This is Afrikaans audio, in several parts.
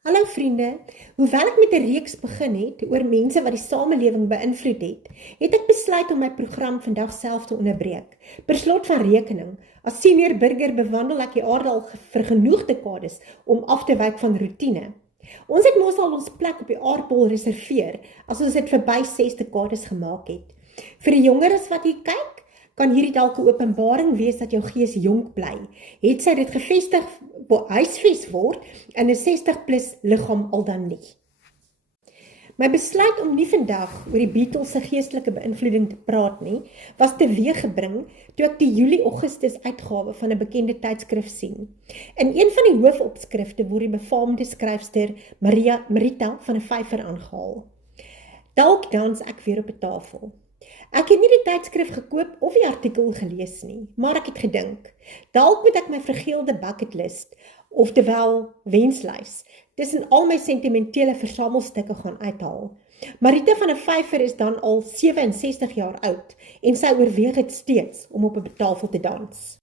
Hallo vriende, hoewel ek met 'n reeks begin het oor mense wat die samelewing beïnvloed het, het ek besluit om my program vandag self te onderbreek. Per slot van rekening, as senior burger bewandel ek die aarde al vir genoeg dekades om af te wyk van roetine. Ons het mos al ons plek op die aardbol reserveer as ons dit verby 6 dekades gemaak het. Vir die jongeres wat hier kyk, kan hierdie dalk 'n openbaring wees dat jou gees jonk bly. Het sy dit gevestig huisves word in 'n 60+ liggaam al dan nie. My besluit om nie vandag oor die Beatles se geestelike beïnvloeding te praat nie, was teweeggebring toe ek die Julie-Augustus uitgawe van 'n bekende tydskrif sien. In een van die hoofopskrifte word die befaamde skryfster Marita van 'n Vyver aangehaal. Dalk dans ek weer op 'n tafel. Ek het nie die tydskrif gekoop of die artikel gelees nie, maar ek het gedink, dalk moet ek my vergeelde bucketlist, oftewel wenslys, tussen al my sentimentele versamelstukke gaan uithaal. Marita van 'n Vyver is dan al 67 jaar oud en sy oorweeg dit steeds om op 'n tafel te dans.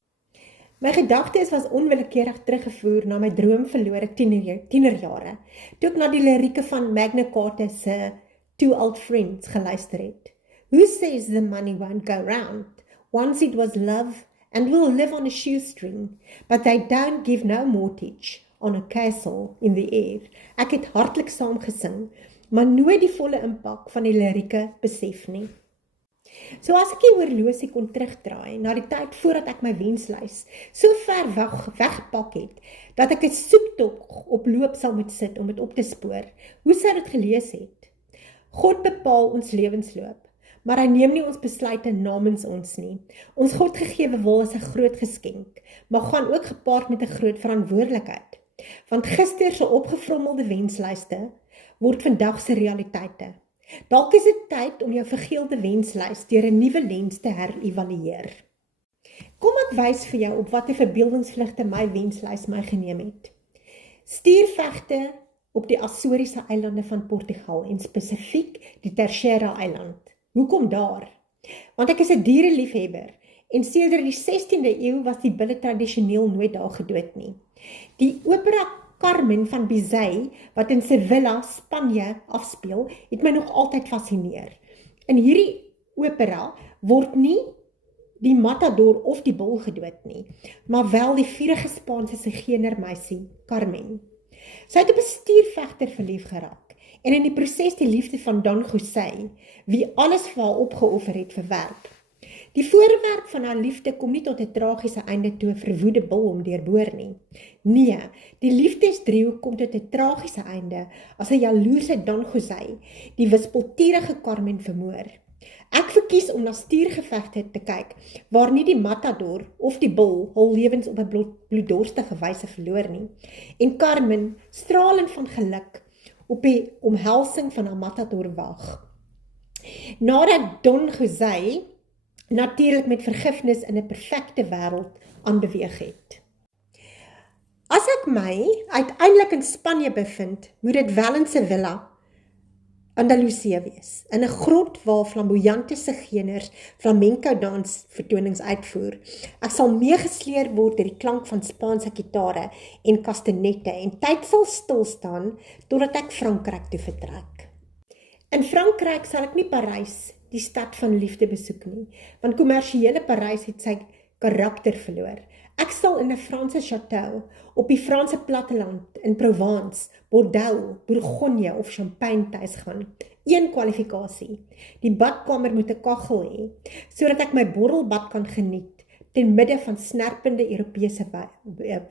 My gedagtes was onwillekeurig teruggevoer na my droomverlore tienerjare, toe ek na die lirieke van Magna Carta se Two Old Friends geluister het. Who says the money won't go round? Once it was love, and we'll live on a shoestring, but they don't give no mortgage on a castle in the air. Ek het hartlik saamgesing, maar nooit die volle impak van die lirieke besef nie. So as ek die horlosie kon terugdraai, na die tyd voordat ek my wenslys so ver weggepak het, dat ek 'n soektog op loop sal moet sit om dit op te spoor, hoe sou dit gelees het? God bepaal ons lewensloop, maar hy neem nie ons besluite namens ons nie. Ons Godgegewe wil is 'n groot geskenk, maar gaan ook gepaard met 'n groot verantwoordelikheid. Want gister se opgevrommelde wenslyste word vandag se realiteite. Dalk is dit tyd om jou vergeelde wenslys deur 'n nuwe lens te herëvalueer. Kom ek wys vir jou op watter verbeeldingsvlugte my wenslys my geneem het. Stuurvegte op die Azoriese eilande van Portugal en spesifiek die Terceira eiland. Hoekom daar? Want ek is 'n diereliefhebber en sedert die 16de eeu was die bulle tradisioneel nooit daar gedood nie. Die opera Carmen van Bizet, wat in Sevilla, Spanje afspeel, het my nog altyd fascineer. In hierdie opera word nie die matador of die bul gedood nie, maar wel die vurige Spaanse sigeunermeisie Carmen. Sy het op 'n stuurvegter verlief geraak en in die proses die liefde van Don José, wie alles vir haar opgeoffer het, verwerp. Die voorwerp van haar liefde kom nie tot 'n tragiese einde toe 'n verwoede bul hom deurboor nie. Nee, die liefdesdriehoek kom tot 'n tragiese einde as 'n jaloerse Don José die wispelturige Carmen vermoor. Ek verkies om na stuurgevegte te kyk waar nie die matador of die bul hul lewens op 'n bloeddorstige wyse verloor nie, en Carmen, stralend van geluk, op die omhelsing van haar matador wag. Nadat Don José natuurlik met vergifnis in 'n perfekte wêreld aanbeweeg het. As ek my uiteindelik in Spanje bevind, moet dit wel in Sevilla, Andalusië wees, in 'n grot waar flamboyante sigeuners flamenco dans vertonings uitvoer. Ek sal meegesleer word deur die klank van Spaanse gitare en kastanette en tyd sal stil staan totdat ek Frankryk toe vertrek. In Frankryk sal ek nie Parys, die stad van liefde, besoek nie, want kommersiële Parys het sy karakter verloor. Ek sal in 'n Franse chateau, op die Franse platteland, in Provence, Bordeaux, Bourgogne of Champagne tuis gaan. Een kwalifikasie, die badkamer moet 'n kaggel hê, sodat ek my borrelbad kan geniet, ten midde van snerpende Europese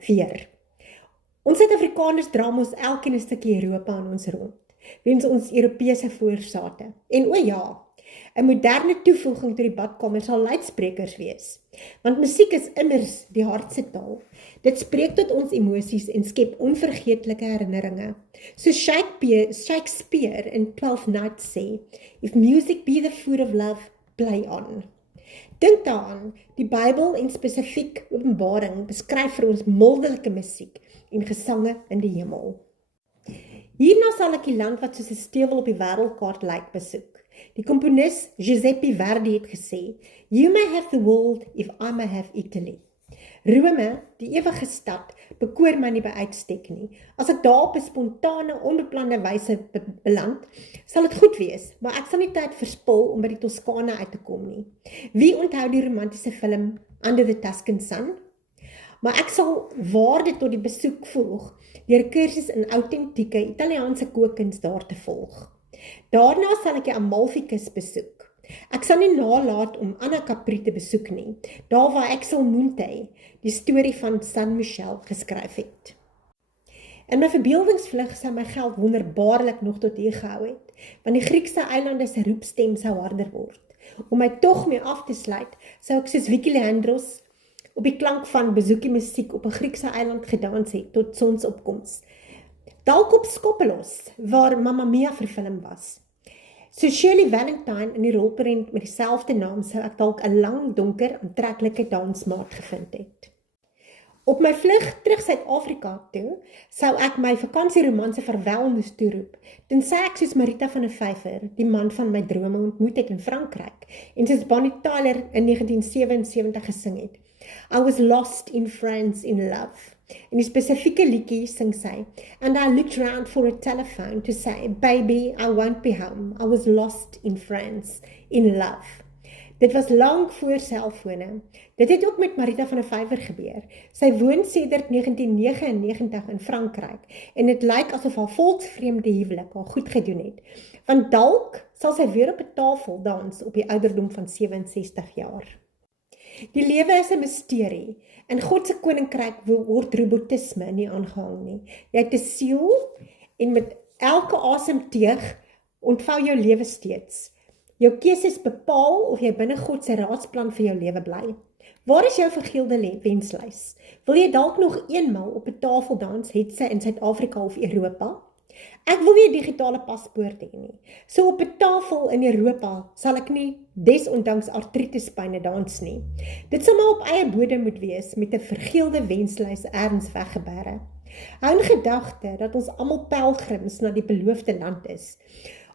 weer. Ons Suid-Afrikaners dra mos elkeen 'n stukkie Europa in ons rond, weens ons Europese voorsate. En o ja, 'n moderne toevoeging tot die badkamer sal luidsprekers wees, want musiek is immers die hart se taal. Dit spreek tot ons emosies en skep onvergeetlike herinneringe. So Shakespeare in Twelfth Night sê, "If music be the food of love, play on." Dink daaraan, die Bybel en spesifiek Openbaring beskryf vir ons mildelike musiek en gesange in die hemel. Hierna sal ek die land wat soos 'n stewel op die wêreldkaart lyk besoek. Die komponis Giuseppe Verdi het gesê, "You may have the world if I may have Italy." Rome, die ewige stad, bekoor my nie by uitstek nie. As ek daar op 'n spontane, onbeplande wyse beland, sal dit goed wees, maar ek sal nie tyd verspil om by die Toskane uit te kom nie. Wie onthou die romantiese film Under the Tuscan Sun? Maar ek sal waarde tot die besoek volg, deur 'n kursus in autentieke Italiaanse kookkuns daar te volg. Daarna sal ek die Amalfi-kus besoek. Ek sal nie nalat om Anna Capri te besoek nie, daar waar Axel Munthe die storie van San Michel geskryf het. In my verbeeldingsvlug sou my geld wonderbaarlik nog tot hier gehou het, want die Griekse eilande se roepstem sou harder word. Om my tog mee af te sluit, sou ek soos Vicky Leandros op die klank van besoekie musiek op 'n Griekse eiland gedans het tot sonsopkoms. Dalk op Skopelos, waar Mamma Mia verfilm was. So Shirley Valentine in die rolprent met dieselfde naam sou ek dalk 'n lang, donker, aantreklike dansmaat gevind het. Op my vlug terug Suid-Afrika toe, sou ek my vakansieromanse verwel moes toeroep, tensy ek soos Marita van der Vyver, die man van my drome ontmoet het in Frankryk, en soos Bonnie Tyler in 1977 gesing het. I was lost in France in love. In die spesifieke liedjie sing sy, and I looked round for a telephone to say, baby, I won't be home. I was lost in France in love. Dit was lank voor selfone. Dit het ook met Marita van der Vyver gebeur. Sy woon sedert 1999 in Frankryk en dit lyk asof haar volksvreemde huwelik haar goed gedoen het. Want dalk sal sy weer op 'n tafel dans op die ouderdom van 67 jaar. Die lewe is 'n misterie. In God se koninkryk word robotisme nie aangehang nie. Jy het 'n siel en met elke asemteug ontvou jou lewe steeds. Jou keuses bepaal of jy binne God se raadsplan vir jou lewe bly. Waar is jou vergeelde wenslys? Wil jy dalk nog eenmal op 'n tafel dans, hetsy in Suid-Afrika of Europa? Ek wil nie 'n digitale paspoort hê nie. So op 'n tafel in Europa sal ek nie desondanks artritispyne dans nie. Dit sal maar op eie bodem moet wees met 'n vergeelde wenslys ergens weggebere. Hou in gedagte dat ons almal pelgrims na die beloofde land is.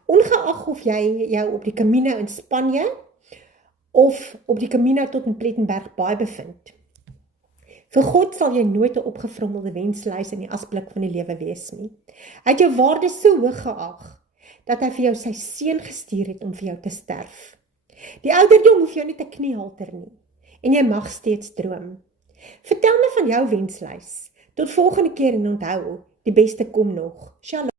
Ongeag of jy jou op die Camino in Spanje of op die Camino tot in Plettenberg Baai bevind. Vir God sal jy nooit 'n opgevrommelde wenslys in die asblik van die lewe wees nie. Hy het jou waarde so hoog geag, dat hy vir jou sy seun gestuur het om vir jou te sterf. Die ouderdom hoef jou nie te kniehalter nie, en jy mag steeds droom. Vertel my van jou wenslys. Tot volgende keer en onthou, die beste kom nog. Shalom.